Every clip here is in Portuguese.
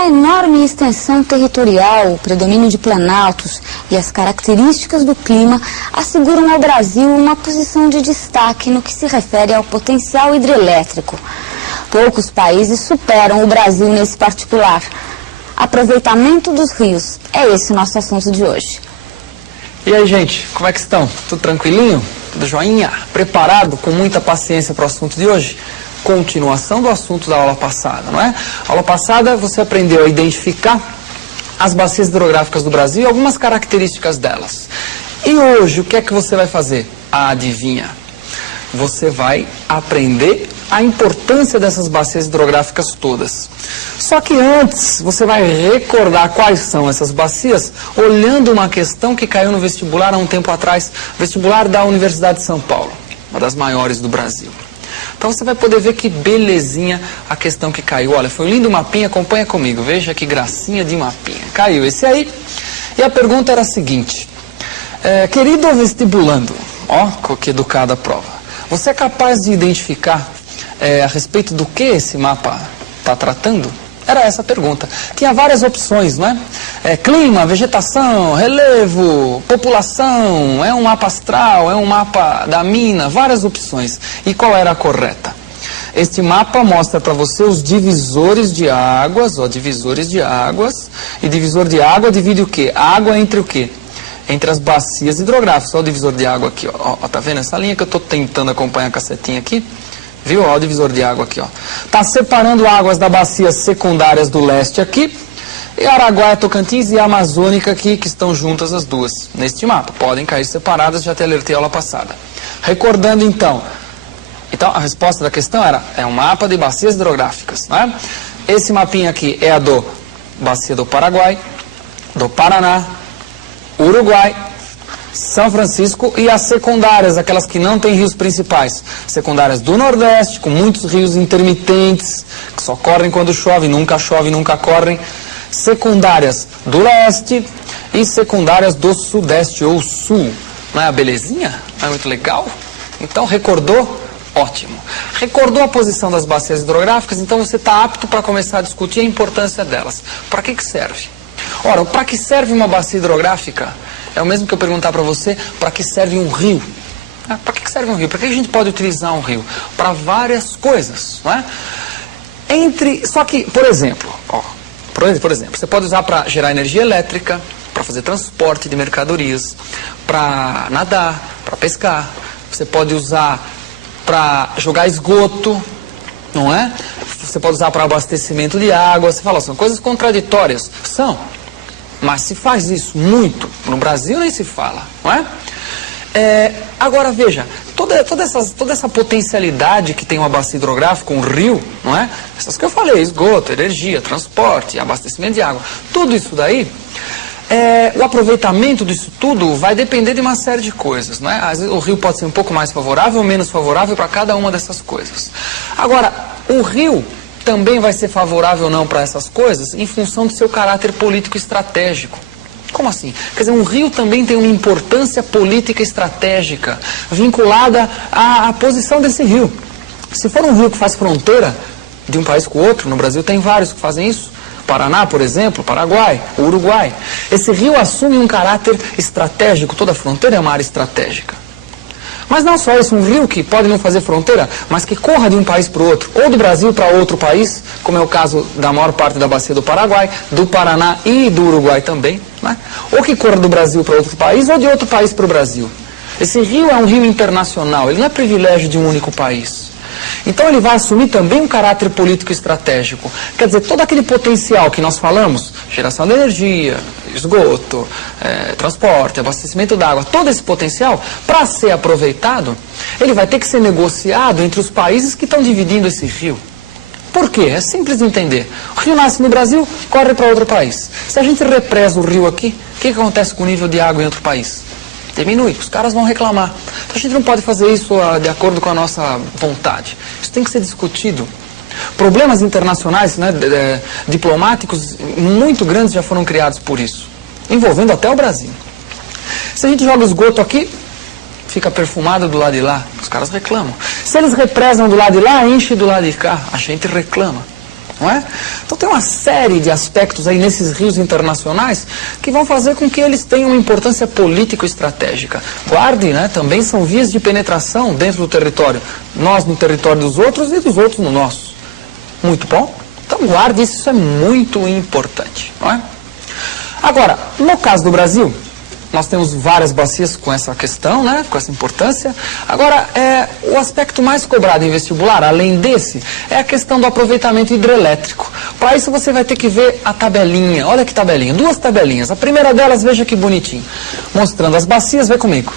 A enorme extensão territorial, o predomínio de planaltos e as características do clima asseguram ao Brasil uma posição de destaque no que se refere ao potencial hidrelétrico. Poucos países superam o Brasil nesse particular. Aproveitamento dos rios, é esse o nosso assunto de hoje. E aí, gente, como é que estão? Tudo tranquilinho? Tudo joinha? Preparado com muita paciência para o assunto de hoje? Continuação do assunto da aula passada, não é? A aula passada você aprendeu a identificar as bacias hidrográficas do Brasil e algumas características delas. E hoje, o que é que você vai fazer? Adivinha? Você vai aprender a importância dessas bacias hidrográficas todas. Só que antes, você vai recordar quais são essas bacias, olhando uma questão que caiu no vestibular há um tempo atrás, vestibular da Universidade de São Paulo, uma das maiores do Brasil. Então você vai poder ver que belezinha a questão que caiu. Olha, foi um lindo mapinha, acompanha comigo, veja que gracinha de mapinha. Caiu esse aí, e a pergunta era a seguinte, querido vestibulando, ó, que educada a prova, você é capaz de identificar a respeito do que esse mapa está tratando? Era essa a pergunta. Tinha várias opções, não é? Clima, vegetação, relevo, população, é um mapa astral, é um mapa da mina, várias opções. E qual era a correta? Este mapa mostra para você os divisores de águas, ó, divisores de águas, e divisor de água divide o quê? A água entre o quê? Entre as bacias hidrográficas. Olha o divisor de água aqui, ó. Tá vendo essa linha que eu estou tentando acompanhar a cacetinha aqui? Viu? Olha o divisor de água aqui, ó. Tá separando águas da bacias secundárias do leste aqui, e Araguaia, Tocantins e Amazônica aqui, que estão juntas as duas neste mapa. Podem cair separadas, já te alertei a aula passada. Recordando então, a resposta da questão era, é um mapa de bacias hidrográficas, né? Esse mapinha aqui é a do bacia do Paraguai, do Paraná, Uruguai, São Francisco e as secundárias, aquelas que não têm rios principais. Secundárias do Nordeste, com muitos rios intermitentes, que só correm quando chove, nunca correm. Secundárias do Leste e secundárias do Sudeste ou Sul. Não é a belezinha? Não é muito legal? Então, recordou? Ótimo. Recordou a posição das bacias hidrográficas, então você está apto para começar a discutir a importância delas. Para que serve? Ora, para que serve uma bacia hidrográfica? É o mesmo que eu perguntar para você, para que serve um rio? Para que serve um rio? Para que a gente pode utilizar um rio? Para várias coisas, não é? Só que, por exemplo, você pode usar para gerar energia elétrica, para fazer transporte de mercadorias, para nadar, para pescar. Você pode usar para jogar esgoto, não é? Você pode usar para abastecimento de água. Você fala, são coisas contraditórias. São. Mas se faz isso muito, no Brasil nem se fala, não é? Agora veja, toda essa potencialidade que tem uma bacia hidrográfica, um rio, não é? Essas que eu falei, esgoto, energia, transporte, abastecimento de água, tudo isso daí, o aproveitamento disso tudo vai depender de uma série de coisas, não é? Às vezes o rio pode ser um pouco mais favorável ou menos favorável para cada uma dessas coisas. Agora, o rio também vai ser favorável ou não para essas coisas em função do seu caráter político estratégico. Como assim? Quer dizer, um rio também tem uma importância política estratégica vinculada à posição desse rio. Se for um rio que faz fronteira de um país com o outro, no Brasil tem vários que fazem isso, Paraná, por exemplo, Paraguai, Uruguai, esse rio assume um caráter estratégico, toda fronteira é uma área estratégica. Mas não só isso, um rio que pode não fazer fronteira, mas que corra de um país para o outro, ou do Brasil para outro país, como é o caso da maior parte da bacia do Paraguai, do Paraná e do Uruguai também, né? Ou que corra do Brasil para outro país, ou de outro país para o Brasil. Esse rio é um rio internacional, ele não é privilégio de um único país. Então ele vai assumir também um caráter político estratégico. Quer dizer, todo aquele potencial que nós falamos, geração de energia, esgoto, transporte, abastecimento d'água, todo esse potencial, para ser aproveitado, ele vai ter que ser negociado entre os países que estão dividindo esse rio. Por quê? É simples de entender. O rio nasce no Brasil, corre para outro país. Se a gente represa o rio aqui, o que acontece com o nível de água em outro país? Diminui, os caras vão reclamar. Então a gente não pode fazer isso de acordo com a nossa vontade. Isso tem que ser discutido. Problemas internacionais, né, diplomáticos muito grandes já foram criados por isso, envolvendo até o Brasil. Se a gente joga esgoto aqui, fica perfumado do lado de lá, os caras reclamam. Se eles represam do lado de lá, enche do lado de cá, a gente reclama. não é? Então tem uma série de aspectos aí nesses rios internacionais que vão fazer com que eles tenham uma importância político-estratégica. Guarde, né? Também são vias de penetração dentro do território. Nós no território dos outros e dos outros no nosso. Muito bom? Então guarde, isso é muito importante, não é? Agora, no caso do Brasil, nós temos várias bacias com essa questão, né, com essa importância. Agora, o aspecto mais cobrado em vestibular, além desse, é a questão do aproveitamento hidrelétrico. Para isso você vai ter que ver a tabelinha. Olha que tabelinha, duas tabelinhas. A primeira delas, veja que bonitinho, mostrando as bacias, vê comigo.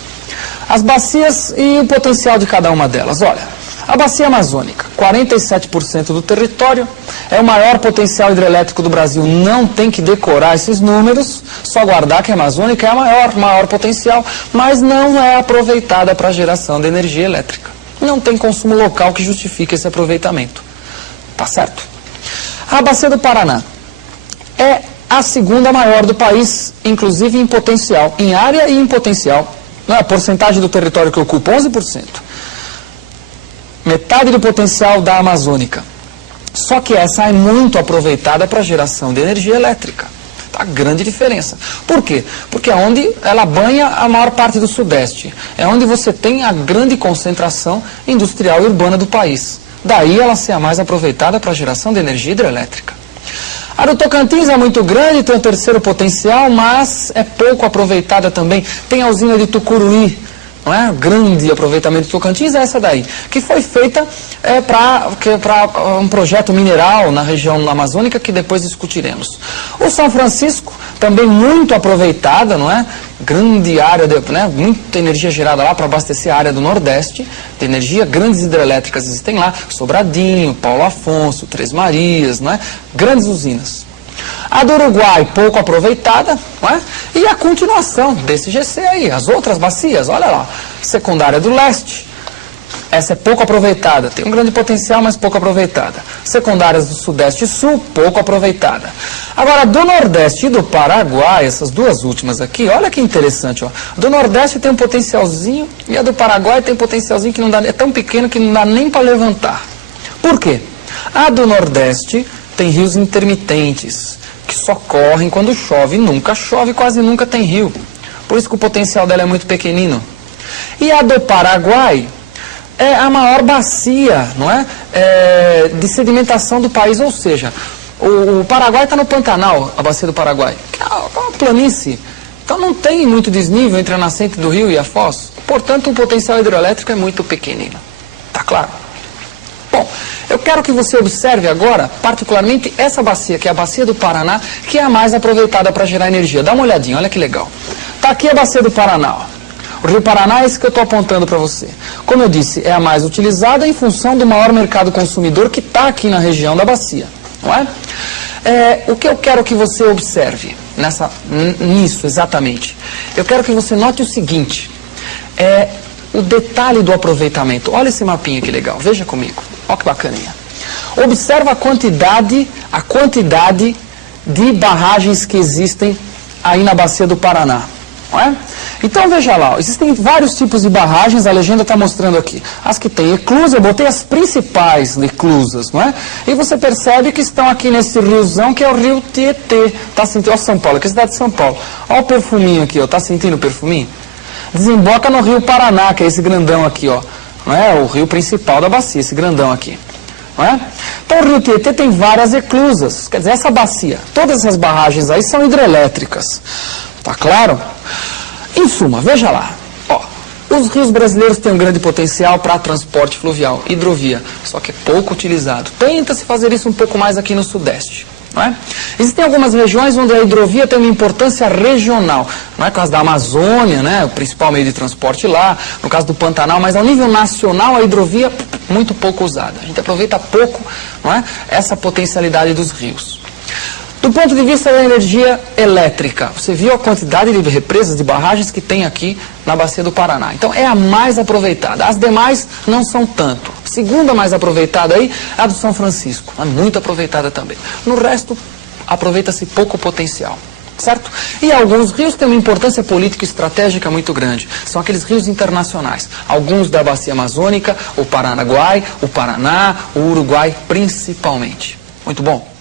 As bacias e o potencial de cada uma delas. Olha, a bacia amazônica, 47% do território, é o maior potencial hidrelétrico do Brasil. Não tem que decorar esses números, só guardar que a amazônica é a maior potencial, mas não é aproveitada para a geração de energia elétrica. Não tem consumo local que justifique esse aproveitamento. Tá certo? A bacia do Paraná é a segunda maior do país, inclusive em potencial, em área e em potencial. A porcentagem do território que ocupa, 11%. Metade do potencial da amazônica. Só que essa é muito aproveitada para a geração de energia elétrica. Tá? Grande diferença. Por quê? Porque é onde ela banha a maior parte do sudeste. É onde você tem a grande concentração industrial e urbana do país. Daí ela ser a mais aproveitada para a geração de energia hidrelétrica. A do Tocantins é muito grande, tem o terceiro potencial, mas é pouco aproveitada também. Tem a usina de Tucuruí, não é? Grande aproveitamento do Tocantins é essa daí, que foi feita para um projeto mineral na região amazônica que depois discutiremos. O São Francisco, também muito aproveitada, não é? Grande área, muita energia gerada lá para abastecer a área do Nordeste de energia, grandes hidrelétricas existem lá, Sobradinho, Paulo Afonso, Três Marias, não é? Grandes usinas. A do Uruguai, pouco aproveitada, não é? E a continuação desse GC aí, as outras bacias, olha lá, secundária do Leste, essa é pouco aproveitada, tem um grande potencial, mas pouco aproveitada. Secundárias do Sudeste e Sul, pouco aproveitada. Agora, do Nordeste e do Paraguai, essas duas últimas aqui, olha que interessante, ó. Do Nordeste tem um potencialzinho e a do Paraguai tem um potencialzinho que não dá, é tão pequeno que não dá nem para levantar. Por quê? A do Nordeste tem rios intermitentes, que só correm quando chove, nunca chove, quase nunca tem rio. Por isso que o potencial dela é muito pequenino. E a do Paraguai é a maior bacia, não é? De sedimentação do país, ou seja, o Paraguai está no Pantanal, a bacia do Paraguai, que é uma planície. Então não tem muito desnível entre a nascente do rio e a foz. Portanto, o potencial hidrelétrico é muito pequenino. Tá claro? Bom, eu quero que você observe agora, particularmente essa bacia, que é a bacia do Paraná, que é a mais aproveitada para gerar energia. Dá uma olhadinha, olha que legal. Está aqui a bacia do Paraná, ó. O Rio Paraná é esse que eu estou apontando para você. Como eu disse, é a mais utilizada em função do maior mercado consumidor que está aqui na região da bacia, não é? O que eu quero que você observe nisso exatamente, eu quero que você note o seguinte, o detalhe do aproveitamento. Olha esse mapinha que legal, veja comigo. Olha que bacaninha. Observa a quantidade de barragens que existem aí na bacia do Paraná. Não é? Então veja lá, existem vários tipos de barragens, a legenda está mostrando aqui. As que têm eclusa, eu botei as principais eclusas, não é? E você percebe que estão aqui nesse riozão que é o rio Tietê. Tá sentindo? Olha São Paulo, aqui é a cidade de São Paulo. Olha o perfuminho aqui, ó. Tá sentindo o perfuminho? Desemboca no rio Paraná, que é esse grandão aqui, ó. Não é? O rio principal da bacia, esse grandão aqui. Não é? Então o rio Tietê tem várias eclusas. Quer dizer, essa bacia, todas essas barragens aí são hidrelétricas. Tá claro? Em suma, veja lá. Ó, os rios brasileiros têm um grande potencial para transporte fluvial, hidrovia, só que é pouco utilizado. Tenta-se fazer isso um pouco mais aqui no Sudeste. Não é? Existem algumas regiões onde a hidrovia tem uma importância regional. Não é? No caso da Amazônia, né? O principal meio de transporte lá, no caso do Pantanal, mas ao nível nacional a hidrovia muito pouco usada. A gente aproveita pouco, não é? Essa potencialidade dos rios. Do ponto de vista da energia elétrica, você viu a quantidade de represas, de barragens que tem aqui na bacia do Paraná. Então é a mais aproveitada. As demais não são tanto. Segunda mais aproveitada aí é a do São Francisco. É muito aproveitada também. No resto, aproveita-se pouco potencial. Certo? E alguns rios têm uma importância política e estratégica muito grande. São aqueles rios internacionais. Alguns da bacia amazônica, o Paraguai, o Paraná, o Uruguai principalmente. Muito bom.